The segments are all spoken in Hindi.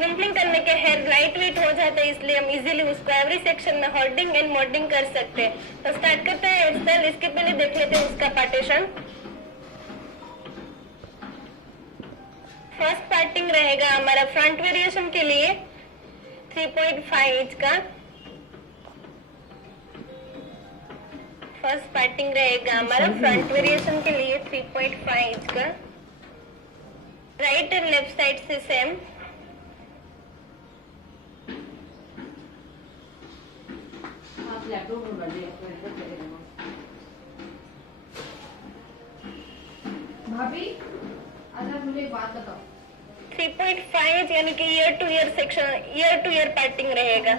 स्क्रिम्पलिंग करने के हेयर लाइट वेट हो जाता है, इसलिए हम इजीली उसको एवरी सेक्शन में होल्डिंग एंड मोल्डिंग कर सकते हैं। तो स्टार्ट करते हैं हेयर स्टाइल। इसके पहले देख लेते हैं उसका पार्टीशन। फर्स्ट पार्टिंग रहेगा हमारा फ्रंट वेरिएशन के लिए 3.5 इंच का। फर्स्ट पार्टिंग रहेगा हमारा फ्रंट वेरिएशन के लिए 3.5 इंच का। राइट एंड लेफ्ट साइड से सेम। भाभी अच्छा मुझे एक बात बताओ, 3.5 यानी कि ear to ear section, ear to ear parting रहेगा।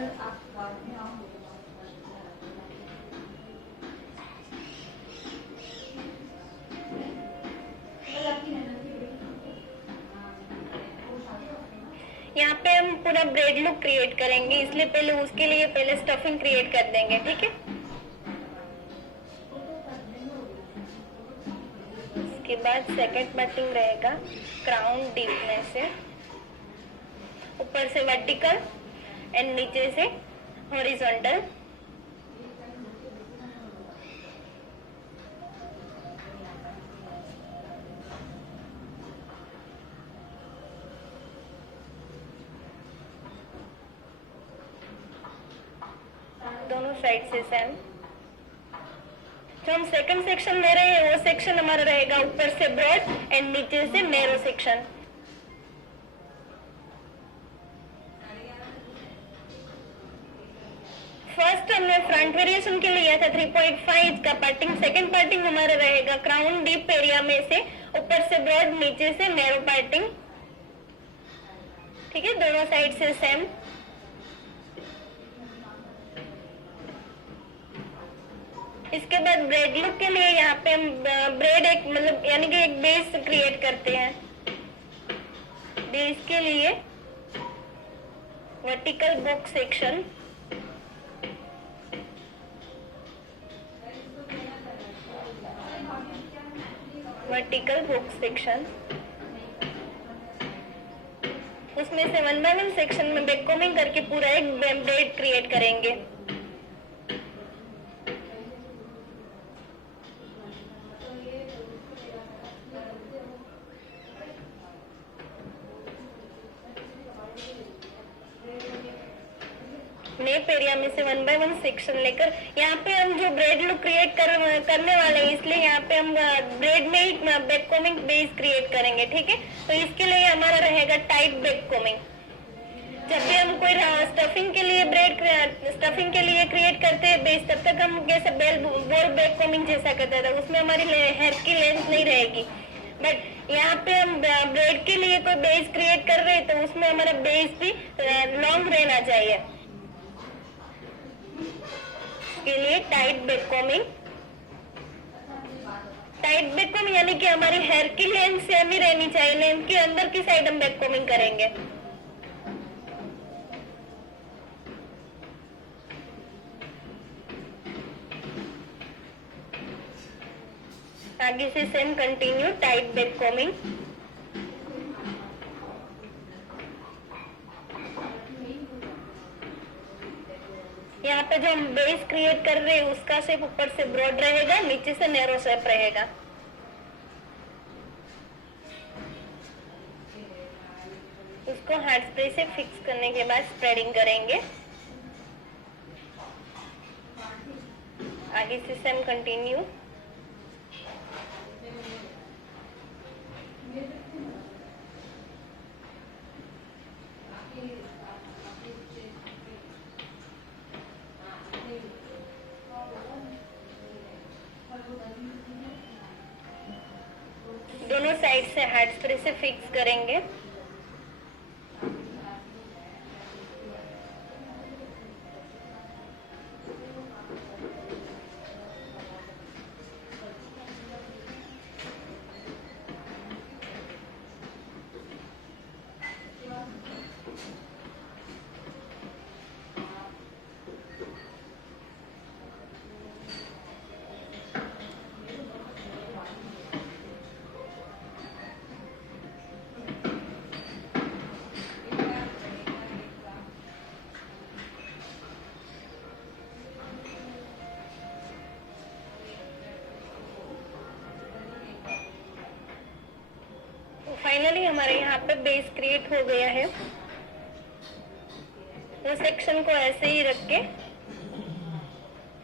यहाँ पे हम पूरा ब्रेड लुक क्रिएट करेंगे, इसलिए पहले उसके लिए पहले स्टफिंग क्रिएट कर देंगे, ठीक है। इसके बाद सेकंड पार्टिंग रहेगा क्राउन डीप में से, ऊपर से वर्टिकल एंड नीचे से हॉरिजॉन्टल। दोनों साइड से सेम। जो हम सेकंड सेक्शन ले रहे हैं वो सेक्शन हमारा रहेगा ऊपर से ब्रॉड एंड नीचे से नैरो सेक्शन। फर्स्ट हमने फ्रंट वेरिएशन के लिए लिया था 3.5 इंच का पार्टिंग। सेकंड पार्टिंग हमारा रहेगा क्राउन डीप एरिया में से ऊपर से ब्रॉड नीचे से नैरो पार्टिंग, ठीक है। दोनों साइड से सेम। इसके बाद ब्रेड लुक के लिए यहाँ पे हम ब्रेड एक मतलब यानी कि एक बेस क्रिएट करते हैं। बेस के लिए vertical box section, vertical box section, उसमें से 1 बाय 1 सेक्शन में बैक कोमिंग करके पूरा एक ब्रेड क्रिएट करेंगे। नेप एरिया में से 1 बाय 1 सेक्शन लेकर यहाँ पे हम जो ब्रेड लुक क्रिएट करने वाले हैं, इसलिए यहाँ पे हम ब्रेड में ही बैक कोमिंग बेस क्रिएट करेंगे, ठीक है। तो इसके लिए हमारा रहेगा टाइट बैक कोमिंग। जब भी हम कोई स्टफिंग के लिए स्टफिंग के लिए क्रिएट करते हैं बेस, तब तक हम जैसे बॉल बैक कोमिंग जैसा करते थे, उसमें हमारी हेयर की लेंथ नहीं रहेगी। बट यहाँ पे हम ब्रेड के लिए कोई बेस क्रिएट कर रहे हैं तो उसमें हमारा बेस भी लॉन्ग रहना चाहिए। के लिए tight back combing. Tight back combing यानी कि हमारी हेयर की लेंथ सेम ही रहनी चाहिए, लेंथ के अंदर की साइड हम बैक कोमिंग करेंगे। आगे से same continue tight back combing. यहाँ पे जो हम बेस क्रिएट कर रहे हैं उसका शेप ऊपर से ब्रॉड रहेगा, नीचे से नैरो शेप रहेगा। उसको हार्ड स्प्रे से फिक्स करने के बाद स्प्रेडिंग करेंगे। आगे से सेम कंटिन्यू। दोनों साइड से हार्ड स्प्रे से फिक्स करेंगे। फाइनली हमारे यहाँ पे बेस क्रिएट हो गया है। तो सेक्शन को ऐसे ही रख के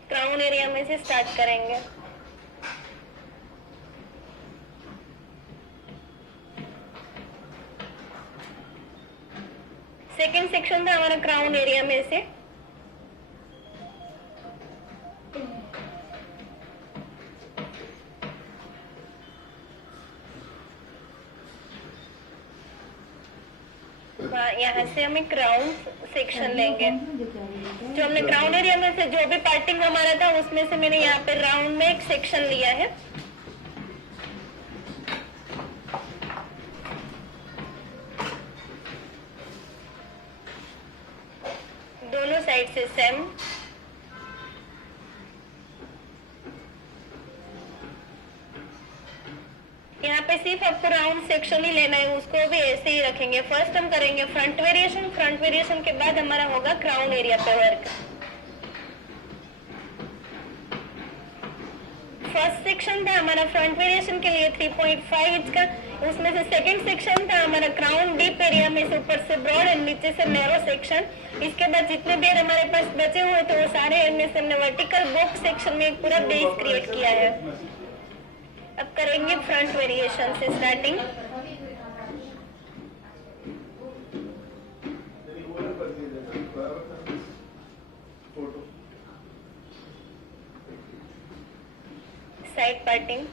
क्राउन एरिया में से स्टार्ट करेंगे। सेकंड सेक्शन था हमारा क्राउन एरिया में से। यहाँ से हमें क्राउन सेक्शन लेंगे। जो हमने क्राउन एरिया में से जो भी पार्टिंग हमारा था उसमें से मैंने यहाँ पे राउंड में एक सेक्शन लिया है। दोनों साइड से सेम। यहाँ पे सिर्फ आपको राउंड सेक्शन ही लेना है, उसको भी ऐसे ही रखेंगे। फर्स्ट हम करेंगे फ्रंट वेरिएशन, फ्रंट वेरिएशन के बाद हमारा होगा क्राउन एरिया पे वर्क। फर्स्ट सेक्शन था हमारा फ्रंट वेरिएशन के लिए 3.5 इंच का, उसमें से सेकंड सेक्शन था हमारा क्राउन डीप एरिया में से ऊपर से ब्रॉड एंड नीचे से नैरो सेक्शन। इसके बाद जितने भी हमारे पास बचे हुए थे वो सारे एंड से हमने वर्टिकल बॉक्स सेक्शन में एक पूरा बेस क्रिएट किया है। अब करेंगे फ्रंट वेरिएशन से starting. Side parting,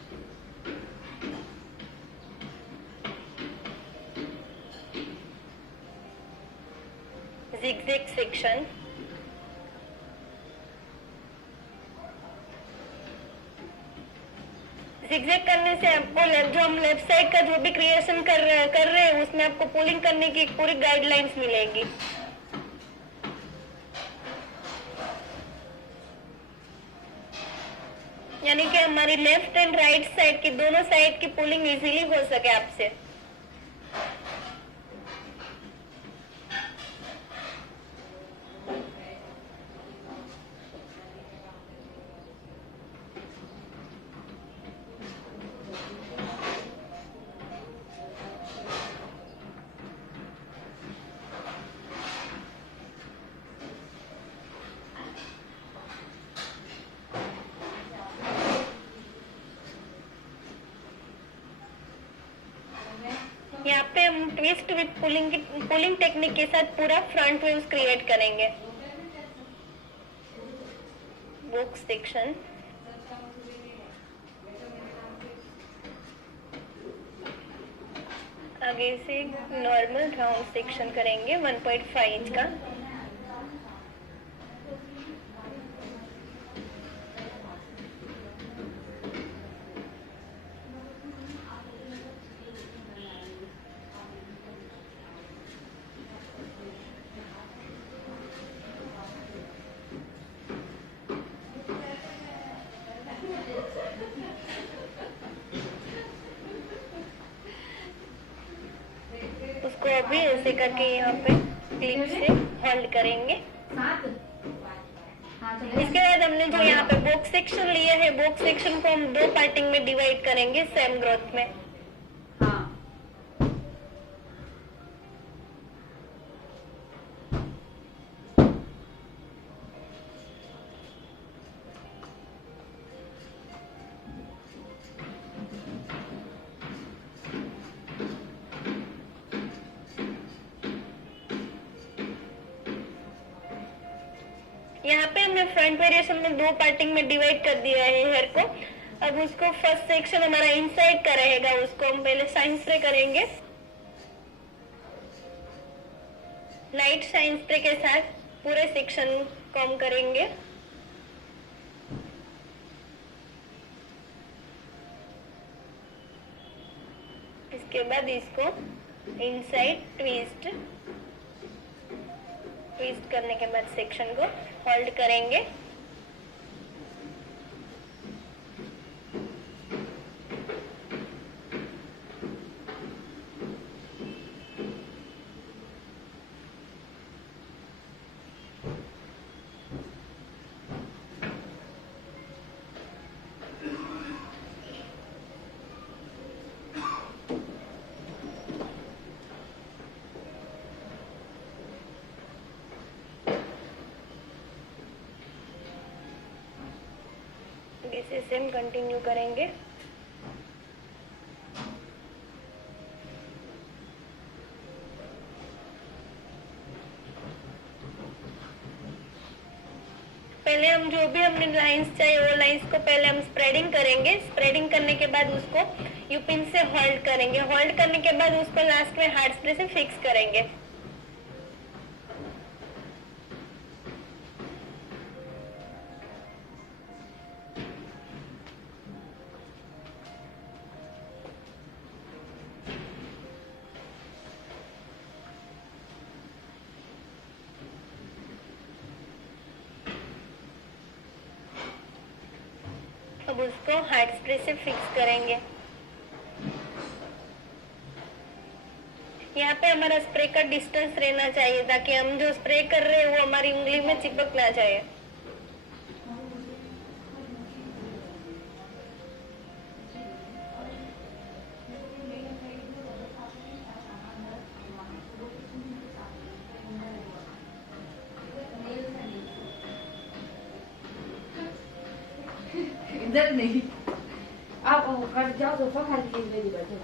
zigzag section, zigzag करने से आपको जो हम लेफ्ट साइड का जो भी क्रिएशन कर रहे हैं उसमें आपको पुलिंग करने की एक पूरी गाइडलाइंस मिलेगी। यानी कि हमारी लेफ्ट एंड राइट साइड की दोनों साइड की पुलिंग इजीली हो सके आपसे। यहाँ पे हम ट्विस्ट विद पुलिंग टेक्निक के साथ पूरा फ्रंट वेव्स क्रिएट करेंगे। बॉक्स सेक्शन, आगे से नॉर्मल राउंड सेक्शन करेंगे 1.5 इंच का। उसको अभी ऐसे करके यहाँ पे क्लिप से होल्ड करेंगे। इसके बाद हमने जो यहाँ पे बॉक्स सेक्शन लिया है, बॉक्स सेक्शन को हम दो पार्टिंग में डिवाइड करेंगे सेम ग्रोथ में। यहाँ पे हमने फ्रंट वेरिएशन में दो पार्टिंग में डिवाइड कर दिया है हेयर को। अब उसको फर्स्ट सेक्शन हमारा इनसाइड का रहेगा, उसको हम पहले शाइन स्प्रे करेंगे। लाइट शाइन स्प्रे के साथ पूरे सेक्शन को हम करेंगे। इसके बाद इसको इनसाइड ट्विस्ट करने के बाद सेक्शन को होल्ड करेंगे। इसे सेम कंटिन्यू करेंगे। पहले हम जो भी हमने लाइंस चाहिए वो लाइंस को पहले हम स्प्रेडिंग करेंगे। स्प्रेडिंग करने के बाद उसको यू पिन से होल्ड करेंगे। होल्ड करने के बाद उसको लास्ट में हार्ड स्प्रे से फिक्स करेंगे। अब उसको हार्ड स्प्रे से फिक्स करेंगे। यहाँ पे हमारा स्प्रे का डिस्टेंस रहना चाहिए ताकि हम जो स्प्रे कर रहे हैं वो हमारी उंगली में चिपक ना जाए। इधर नहीं, आप कर जाओ सोफा खाली इधर बैठो।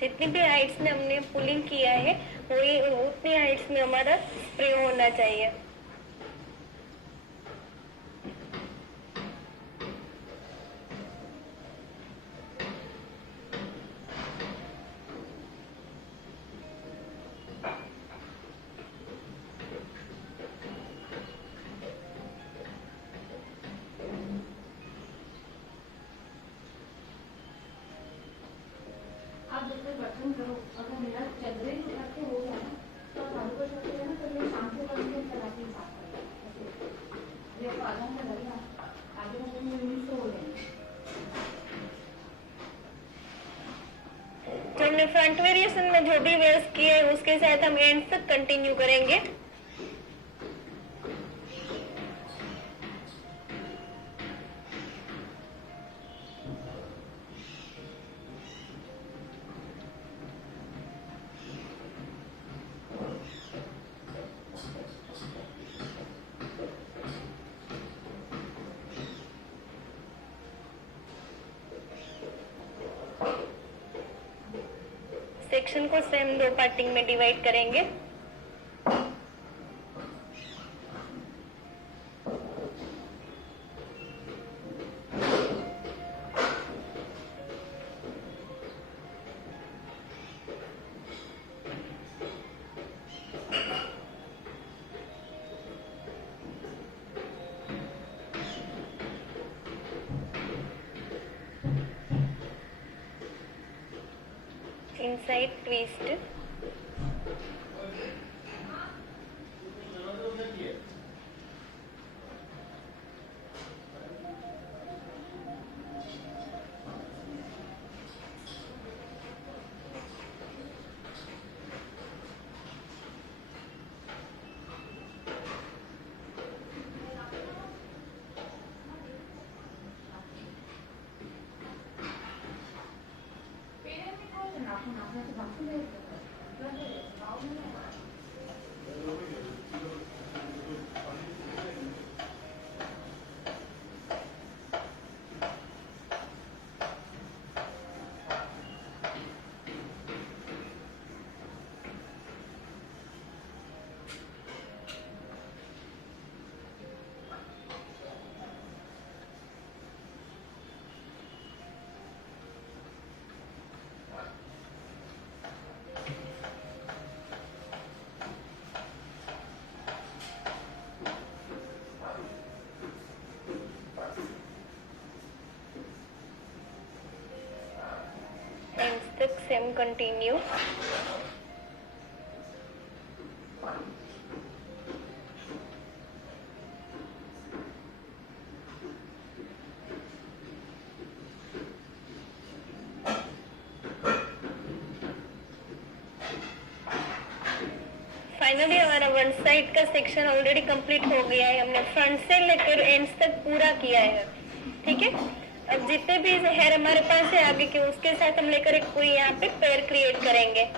जितनी भी हाइट्स में हमने पुलिंग किया है वही उतनी हाइट्स में हमारा स्प्रे होना चाहिए। आप जब तक बर्तन करो, अगर मेरा चदरे उठा के हो गया ना तो चालू कर सकते हैं ना, तो मैं शाम को करके चलाती हूँ साफ करके। ये आधा घंटा लगेगा, आधे घंटे में मिनट तो हो जाएंगे। जो हमने फ्रंट वेरिएशन में जो भी वेयर्स किए उसके साथ हम एंड तक कंटिन्यू करेंगे। सेक्शन को सेम 2 पार्टिंग में डिवाइड करेंगे। Inside twist, ends तक सेम कंटिन्यू। फाइनली हमारा वन साइड का सेक्शन ऑलरेडी कंप्लीट हो गया है। हमने फ्रंट से लेकर एंड तक पूरा किया है, ठीक है। अब जितने भी हेयर हमारे पास है आगे के, उसके साथ हम लेकर एक पूरी यहाँ पे पेयर क्रिएट करेंगे।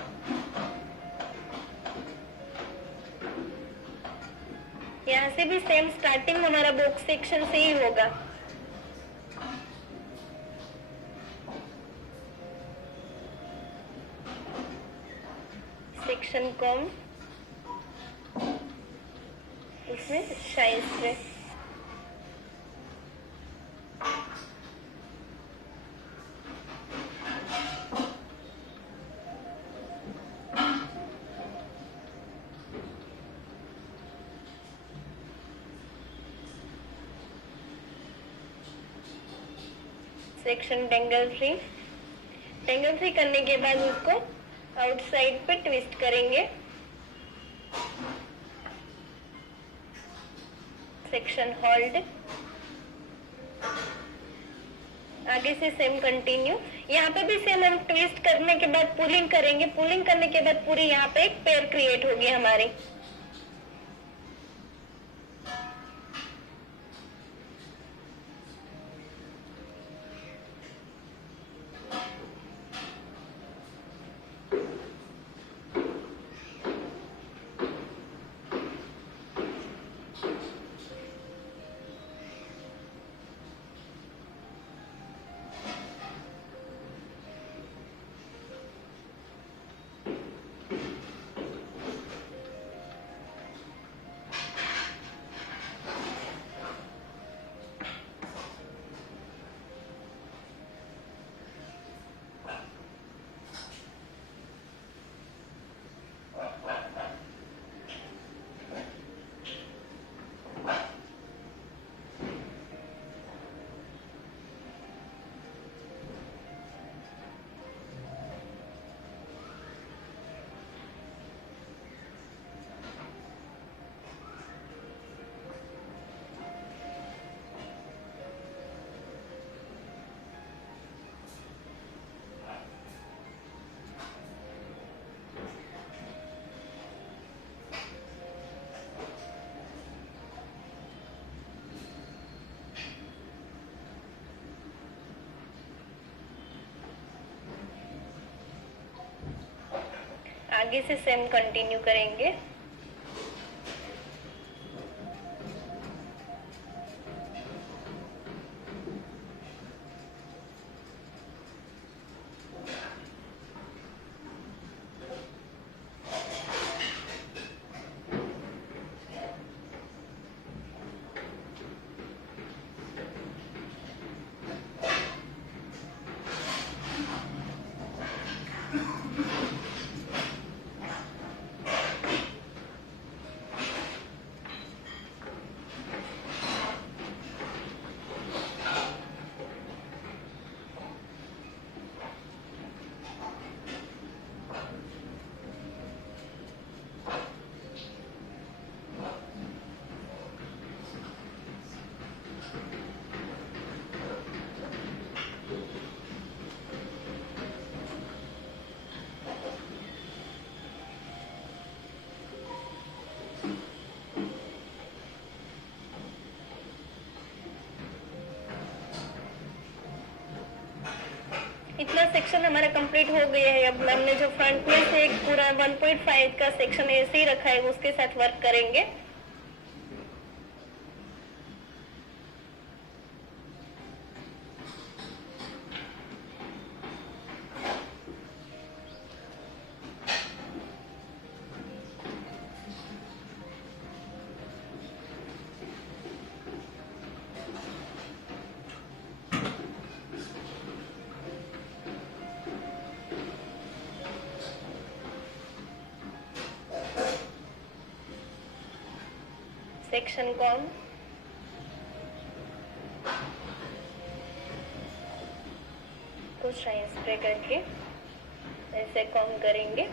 यहाँ से भी सेम स्टार्टिंग हमारा बॉक्स सेक्शन से ही होगा। सेक्शन कॉम, इसमें shine spray, section tangle free. Tangle free करने के बाद उसको आउटसाइड पे ट्विस्ट करेंगे। सेक्शन होल्ड, आगे से सेम कंटिन्यू। यहाँ पे भी सेम हम ट्विस्ट करने के बाद पुलिंग करेंगे। पुलिंग करने के बाद पूरी यहाँ पे एक पेयर क्रिएट होगी हमारी। आगे से सेम कंटिन्यू करेंगे। इतना सेक्शन हमारा कंप्लीट हो गया है। अब हमने जो फ्रंट में से एक पूरा 1.5 का सेक्शन ऐसे ही रखा है, उसके साथ वर्क करेंगे। सेक्शन कॉम, कुछ शाइन स्प्रे करके ऐसे कॉम करेंगे।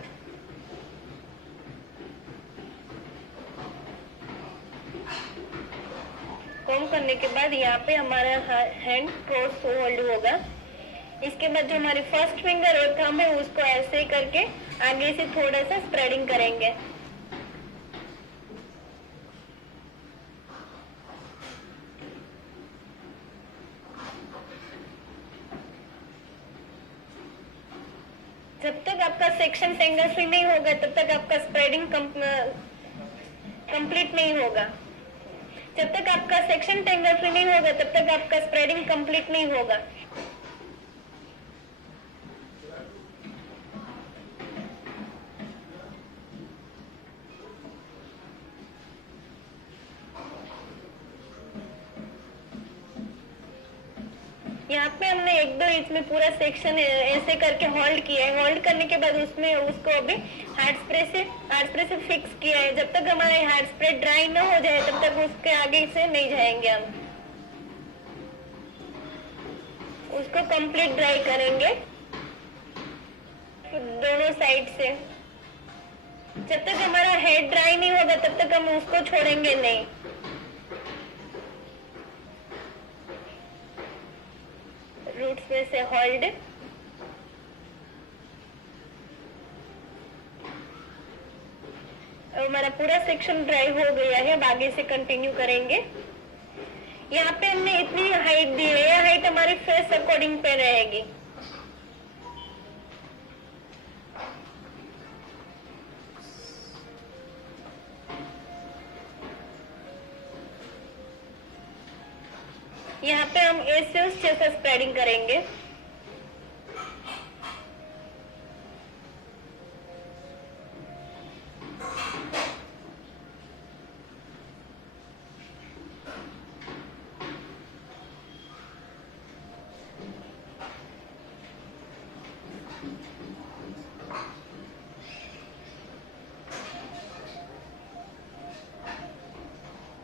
कॉम करने के बाद यहाँ पे हमारा हैंड क्रॉस होल्ड होगा। इसके बाद जो हमारी फर्स्ट फिंगर और थंब है उसको ऐसे करके आगे से थोड़ा सा स्प्रेडिंग करेंगे। जब तक आपका सेक्शन टेंगल फ्री नहीं होगा तब तक आपका स्प्रेडिंग कंप्लीट नहीं होगा। जब तक आपका सेक्शन टेंगल फ्री नहीं होगा तब तक आपका स्प्रेडिंग कंप्लीट नहीं होगा। यहाँ पे हमने 1-2 इंच में पूरा सेक्शन ऐसे करके होल्ड किया है। होल्ड करने के बाद उसमें उसको अभी हार्ड स्प्रे से फिक्स किया है। जब तक हमारा हार्ड स्प्रे ड्राई न हो जाए तब तक उसके आगे से नहीं जाएंगे। हम उसको कंप्लीट ड्राई करेंगे दोनों साइड से। जब तक हमारा हेड ड्राई नहीं होगा तब तक हम उसको छोड़ेंगे नहीं। रूट्स में से होल्ड। हमारा पूरा सेक्शन ड्राई हो गया है। अब आगे से कंटिन्यू करेंगे। यहाँ पे हमने इतनी हाइट दी है, यह हाइट हमारी फेस अकॉर्डिंग पे रहेगी। यहाँ पे हम ऐसे उस जैसा स्प्रेडिंग करेंगे।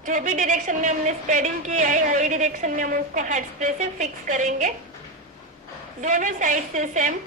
जो भी डायरेक्शन में हमने स्प्रेडिंग किया है वही डायरेक्शन में हम उसको हार्ड स्प्रे से फिक्स करेंगे दोनों साइड से सेम।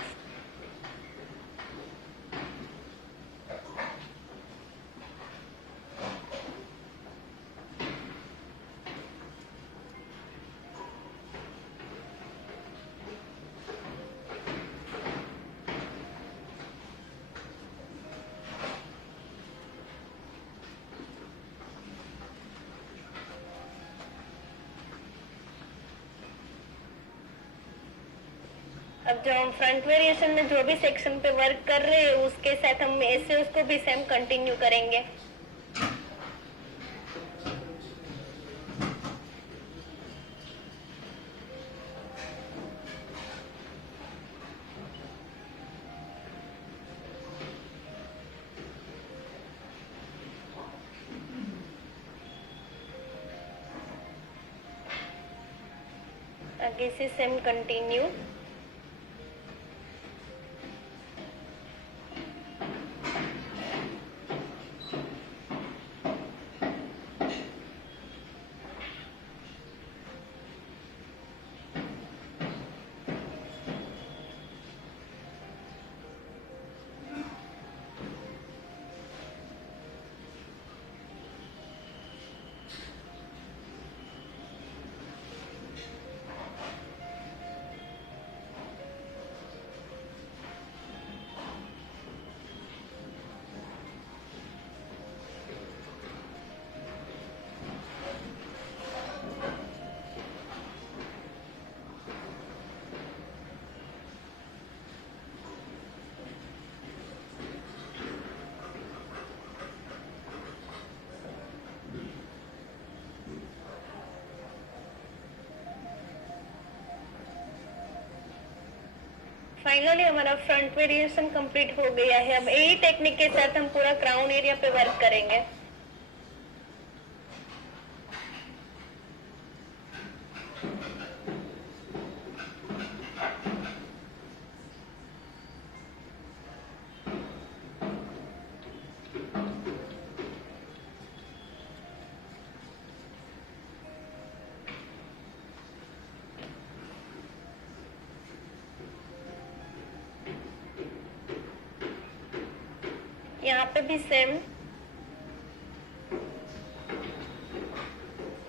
अब जो हम फ्रंट वेरिएशन में जो भी सेक्शन पे वर्क कर रहे हैं उसके साथ हम ऐसे उसको भी सेम कंटिन्यू करेंगे। आगे से सेम कंटिन्यू। फाइनली हमारा फ्रंट वेरिएशन कंप्लीट हो गया है। अब यही टेक्निक के साथ हम पूरा क्राउन एरिया पे वर्क करेंगे। यहाँ पे भी सेम।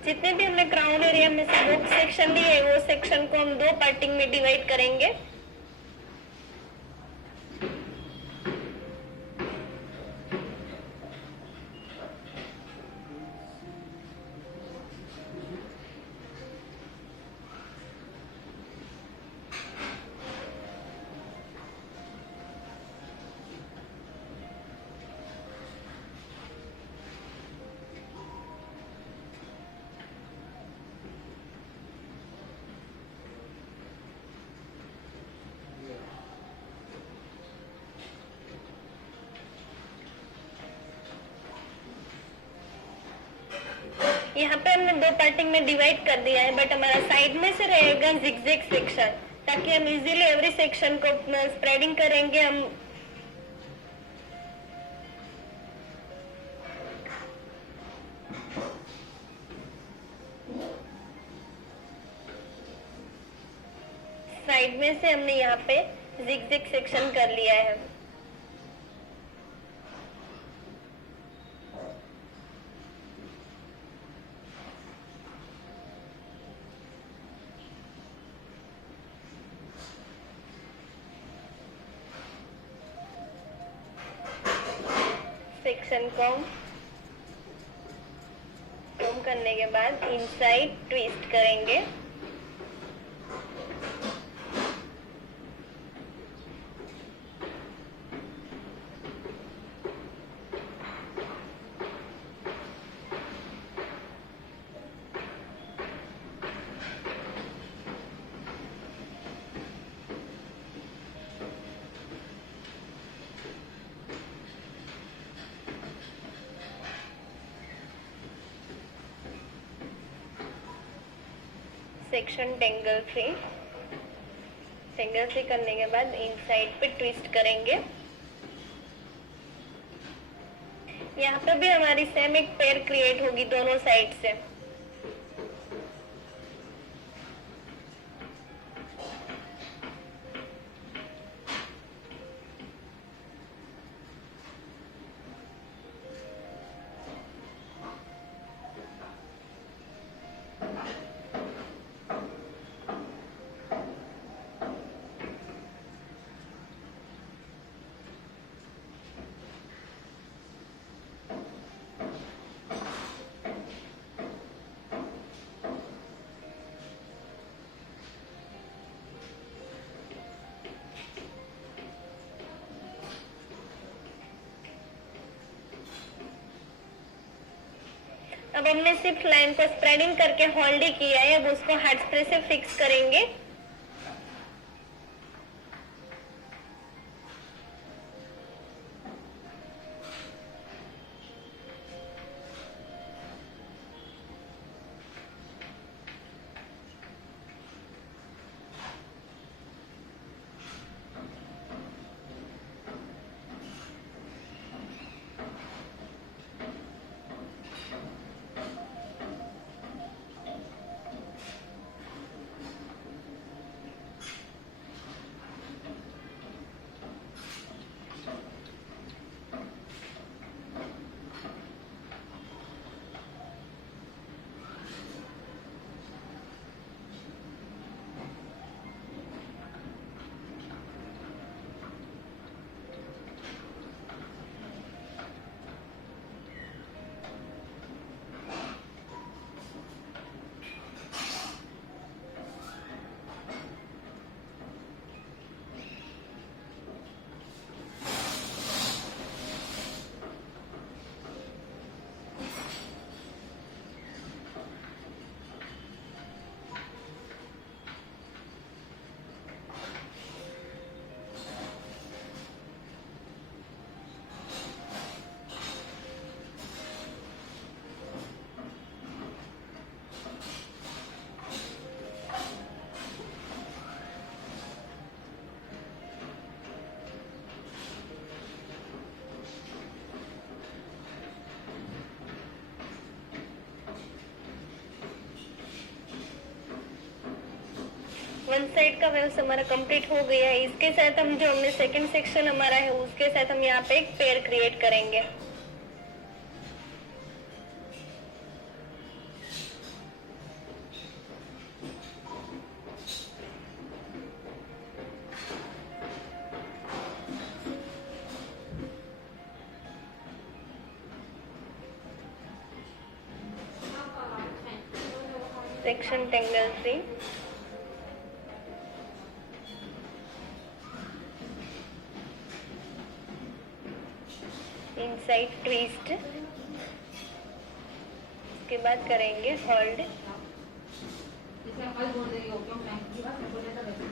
जितने भी हमने क्राउन एरिया में से वो सेक्शन लिए है वो सेक्शन को हम 2 पार्टिंग में डिवाइड करेंगे। यहाँ पे हमने दो पार्टिंग में डिवाइड कर दिया है, बट हमारा साइड में से रहेगा जिगजैग सेक्शन, ताकि हम इजीली एवरी सेक्शन को स्प्रेडिंग करेंगे। हम साइड में से हमने यहाँ पे जिगजैग सेक्शन कर लिया है। सेक्शन को कम करने के बाद इनसाइड ट्विस्ट करेंगे। सेक्शन टेंगल फ्री करने के बाद इनसाइड पे ट्विस्ट करेंगे। यहाँ पे भी हमारी सेम एक पेयर क्रिएट होगी दोनों साइड से। अब हमने सिर्फ लाइन को स्प्रेडिंग करके होल्ड ही किया है, अब उसको हार्ड स्प्रे से फिक्स करेंगे। वन साइड का वेव्स हमारा कंप्लीट हो गया है। इसके साथ हम जो हमने सेकंड सेक्शन हमारा है उसके साथ हम यहाँ पे एक पेयर क्रिएट करेंगे। Section tangle free, inside twist, इसके बाद करेंगे होल्ड। जैसे हल बोल रही हो क्यों बैंक की बात बोले तो वैसे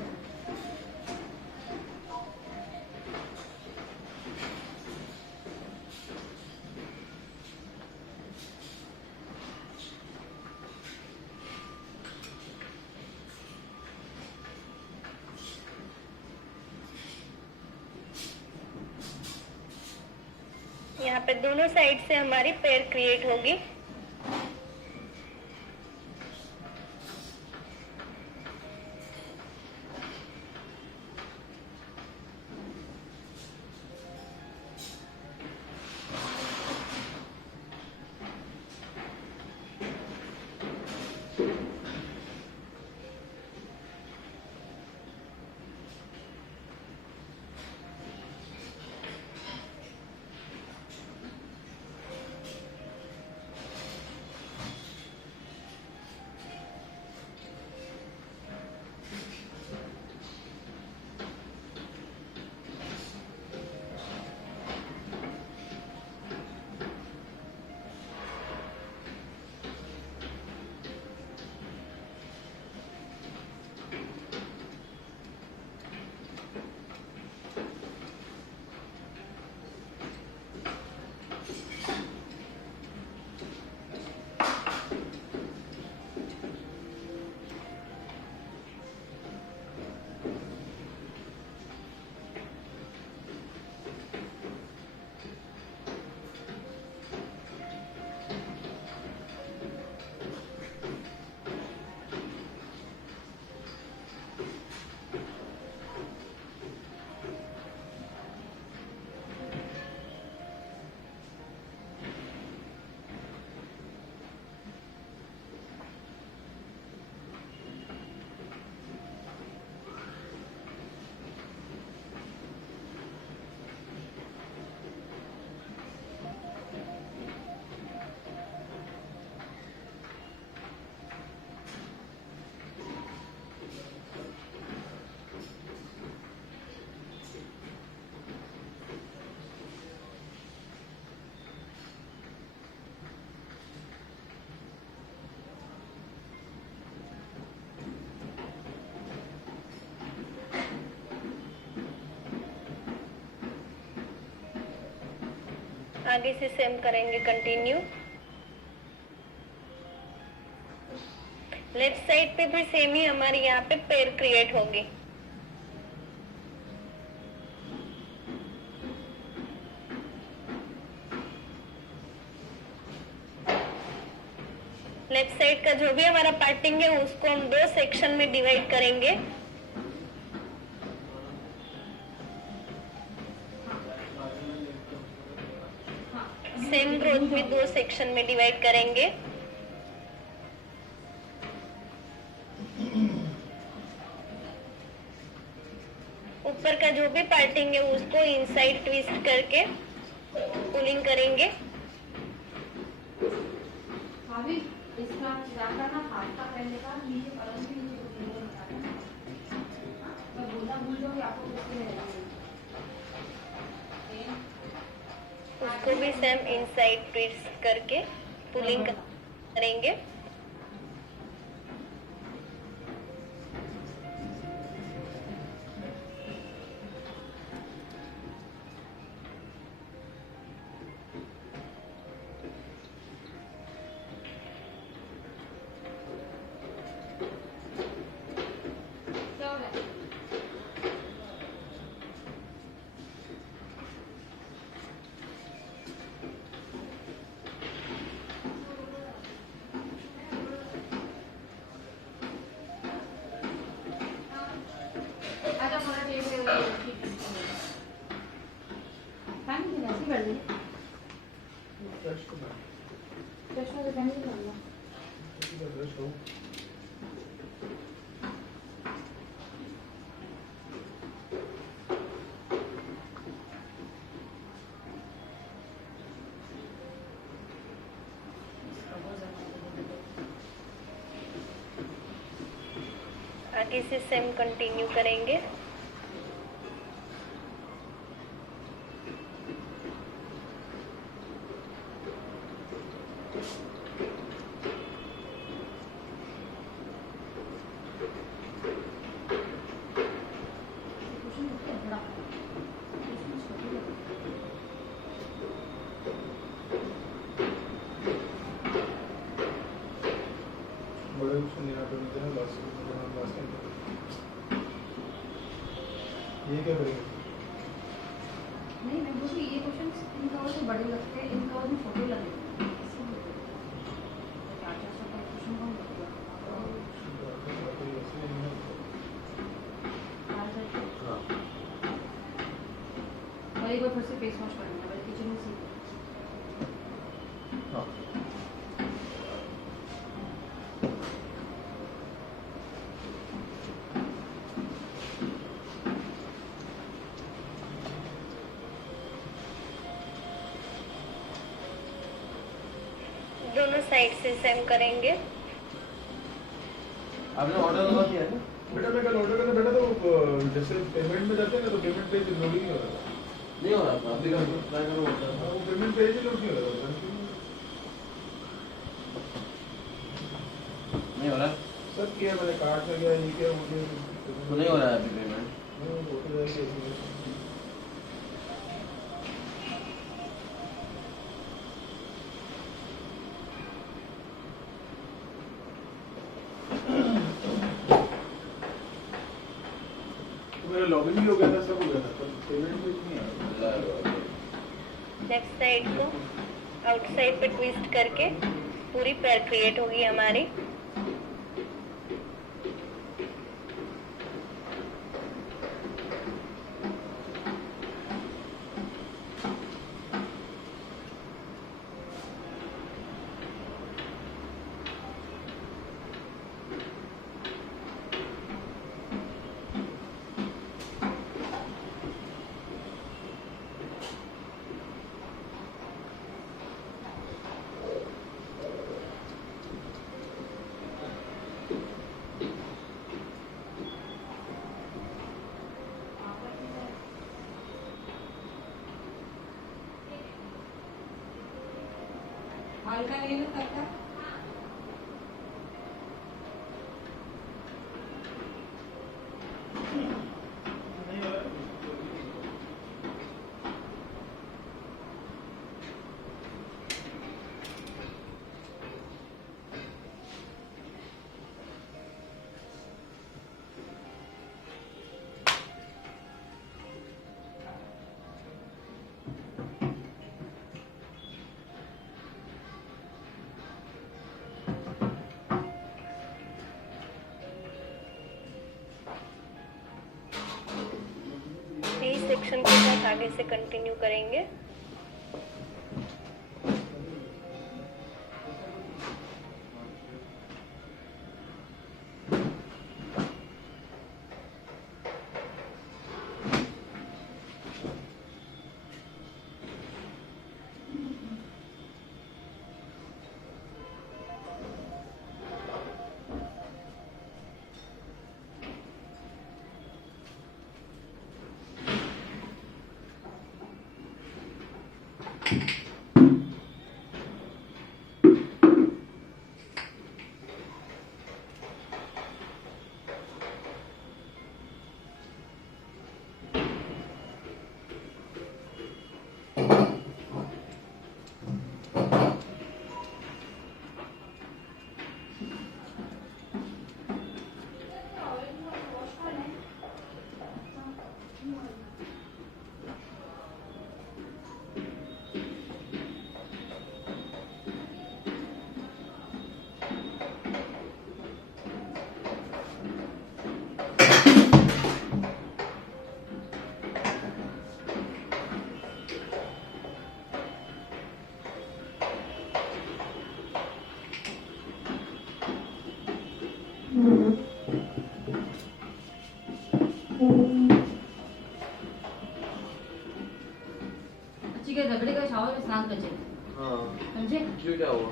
यहाँ पे दोनों साइड से हमारी पेयर क्रिएट होगी। आगे से सेम करेंगे कंटिन्यू। लेफ्ट साइड पे भी सेम ही हमारी यहाँ पे पेयर क्रिएट होगी। लेफ्ट साइड का जो भी हमारा पार्टिंग है उसको हम 2 सेक्शन में डिवाइड करेंगे। सेम ग्रोथ में 2 सेक्शन में डिवाइड करेंगे। ऊपर का जो भी पार्टिंग है उसको इनसाइड ट्विस्ट करके पुलिंग करेंगे। अभी इसका ज्यादा ना हाथ का पहले का नीचे परम भी नीचे मैं बोलना भूल जाऊंगी आपको कैसे रहेगा। उसको भी सेम इनसाइड ट्विस्ट करके पुलिंग करेंगे। आगे से सेम कंटिन्यू करेंगे। ये क्या करेंगे? नहीं मैं बोल रही ये क्वेश्चन इनका और तो बड़े लगते हैं, इनका और भी छोटे लगे। और एक बार फिर से फेस वॉश करना है किचन में सीख। हाँ दोनों साइड से सेम करेंगे। आपने ऑर्डर लगा दिया है? बेटा मैं कल ऑर्डर करने बैठा था, वो जैसे पेमेंट में जाते हैं ना तो पेमेंट पेज लोड ही नहीं हो रहा था। नहीं हो रहा था, आप दिखा दो, ट्राई करो ऑर्डर। हाँ, वो पेमेंट पेज ही लोड नहीं हो रहा था। नहीं हो रहा? सब किया मैंने, कार्ड में गया, ये किया, वो किया, तो नहीं हो रहा है अभी पेमेंट? हाँ, वो तो जाएगी ऐसे ही। तो मेरा लॉगिन भी हो गया था, सब हो गया था, पर पेमेंट पेज नहीं आया। लेफ्ट साइड को आउटसाइड पे ट्विस्ट करके पूरी पैर क्रिएट होगी हमारी। हल्का नहीं ना करता। नहीं हो रहा है। इस सेक्शन के साथ आगे से कंटिन्यू करेंगे। अच्छी के रगड़े का शावर में स्नान कर चाहिए, हाँ समझे? क्यों, क्या हुआ?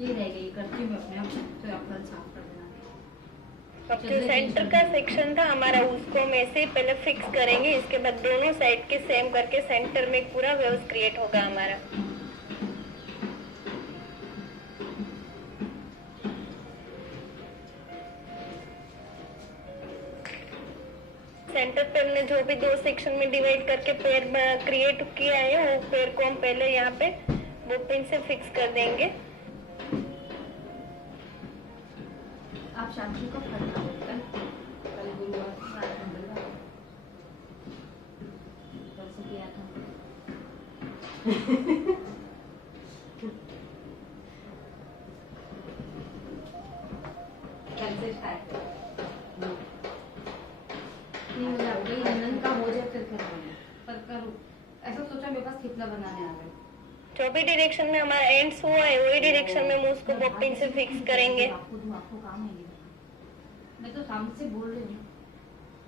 ये रह गई, करती हूँ मैं अपने आप, तो आप कल साफ कर देना। अब जो सेंटर का सेक्शन था हमारा उसको हम ऐसे पहले फिक्स करेंगे। इसके बाद दोनों साइड के सेम करके सेंटर में एक पूरा वेव्स क्रिएट होगा हमारा। सेंटर पे हमने जो भी दो सेक्शन में डिवाइड करके पेयर क्रिएट किया है वो पेयर को हम पहले यहाँ पे वो पिन से फिक्स कर देंगे। आप शांति को करना, कल बोलो कल से किया था कल से स्टार्ट नहीं मुझे अभी लंदन का हो जाए फिर करूँगी पर करूँ ऐसा सोचा मेरे पास थेपला बनाने आ गए जो भी डायरेक्शन में हमारा एंड्स हुआ है वही डायरेक्शन में हम उसको बॉपिंग से फिक्स करेंगे। आपको काम है ये मैं तो सामने से बोल रही हूँ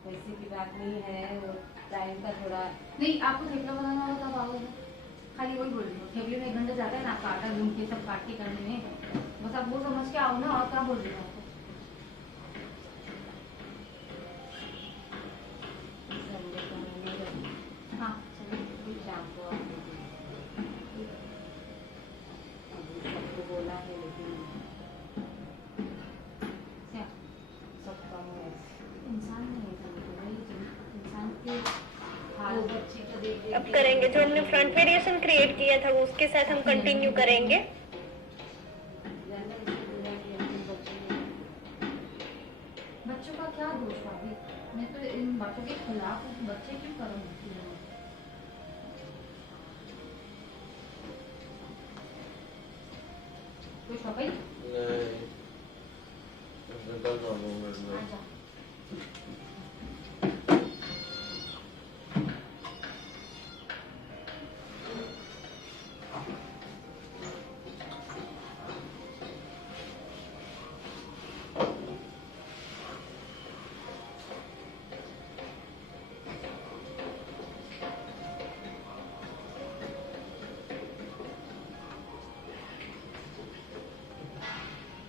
पैसे की बात नहीं है वो टाइम का थोड़ा नहीं आपको थेपला बनाना होगा तब आओगे खाली वही बोल रही हूँ थेपले में 1 घंटा जाता है ना आपका आटा गूंद के सब काट के करने में बस आप वो समझ के आओ ना और क्या बोल रही हूँ आपको संडे को मैंने जब हाँ शाम को अभी सबको बोला है लेकिन क्या सब कम है इंसान नहीं है इंसान के हाल वो बच्चे को देख देख अब के करेंगे जो हमने फ्रंट वेरिएशन क्रिएट किया था वो उसके साथ हम कंटिन्यू करेंगे। ज़्यादा इसको बोला कि अपने बच्चे बच्चों का क्या दोष भाभी मैं तो इन बातों के खिलाफ हूँ बच्चे क्यों करूँगी कोई शॉपिंग नहीं निकल रहा हूँ मैं आजा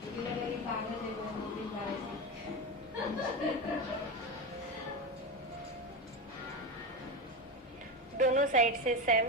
ये लगा कि पागल है वो मोदी बारे से दोनों साइड से सेम।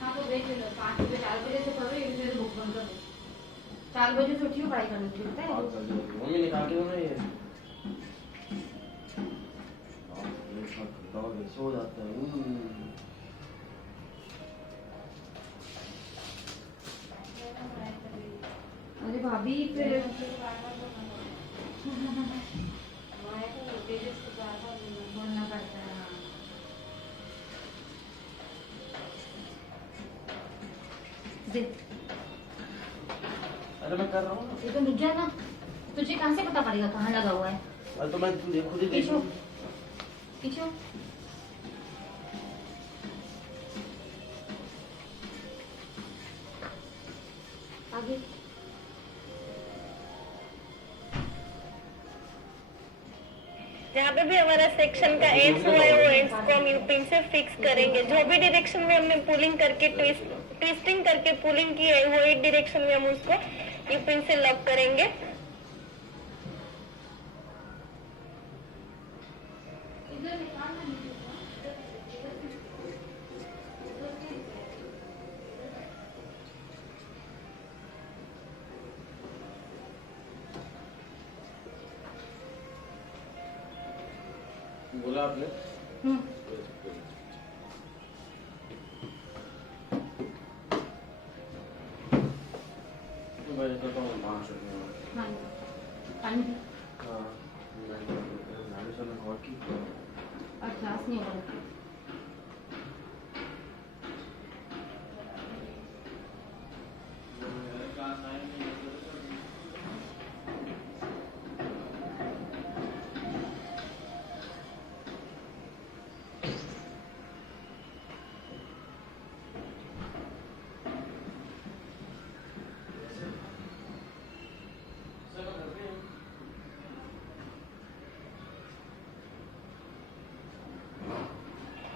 हाँ तो देख लो 5 बजे 4 बजे से पढ़ रही हूँ इसलिए बुक बंद कर दो 4 बजे से उठी हूँ पढ़ाई करने के लिए पता है बहुत जल्दी होगी। मम्मी निकाल के दो ना ये सो जाता है अरे भाभी फिर बोलना पड़ता है हाँ। दे अरे मैं कर रहा हूँ ना। ये तो मिट गया ना तुझे कहाँ से पता पड़ेगा कहाँ लगा हुआ है अरे तो मैं खुद ही पीछे देखूँ पीछे आगे जहाँ पे भी हमारा सेक्शन का एंड्स हुआ है वो एंड्स को हम यूपिन से फिक्स करेंगे। जो भी डायरेक्शन में हमने पुलिंग करके ट्विस्टिंग करके पुलिंग की है वो एक डायरेक्शन में हम उसको यूपिन से लॉक करेंगे। बोला आपने मैं कहता हूँ 5 रुपये हाँ पानी पी हाँ मैं सुना और की और क्लास नहीं होगा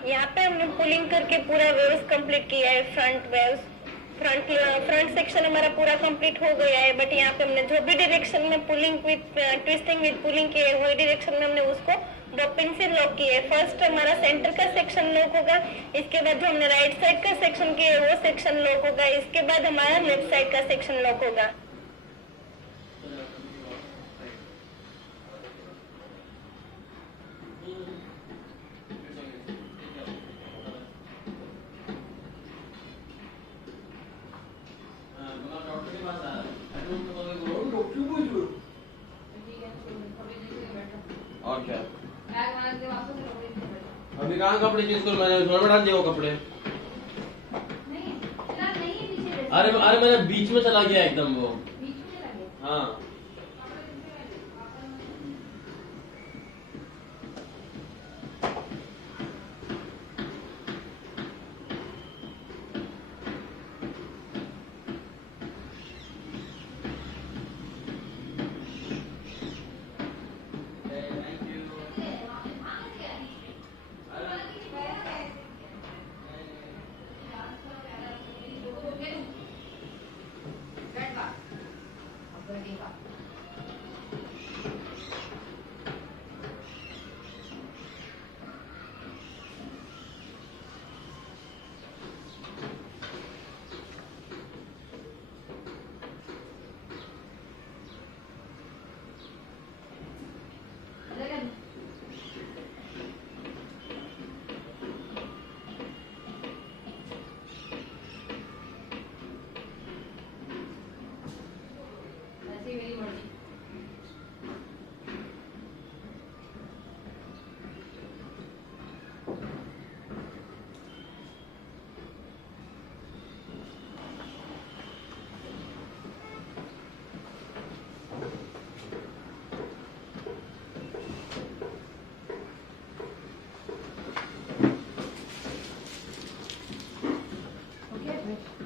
यहाँ पे हमने पुलिंग करके पूरा वेव्स कंप्लीट किया है। फ्रंट सेक्शन हमारा पूरा कंप्लीट हो गया है। बट यहाँ पे हमने जो भी डायरेक्शन में pulling with twisting with pulling किया है वही डायरेक्शन में हमने उसको वो पिन से लॉक किए। फर्स्ट हमारा सेंटर का सेक्शन लॉक होगा, इसके बाद जो हमने राइट साइड का सेक्शन किया वो सेक्शन लॉक होगा, इसके बाद हमारा लेफ्ट साइड का सेक्शन लॉक होगा। ठीक है, कभी देखिए बैठो। और क्या बैग वहाँ से वापस रखो, इधर बैठो। अभी कहाँ कपड़े चेंज करूँ? मैंने घर में डाल दिए वो कपड़े। नहीं फिलहाल नहीं है पीछे जैसे। अरे अरे मैंने बीच में चला गया एकदम वो। बीच में लगे। हाँ बैठ बा। अब बैठेगा। लगन। ऐसे ही मेरी मर्जी। ओके बैठ।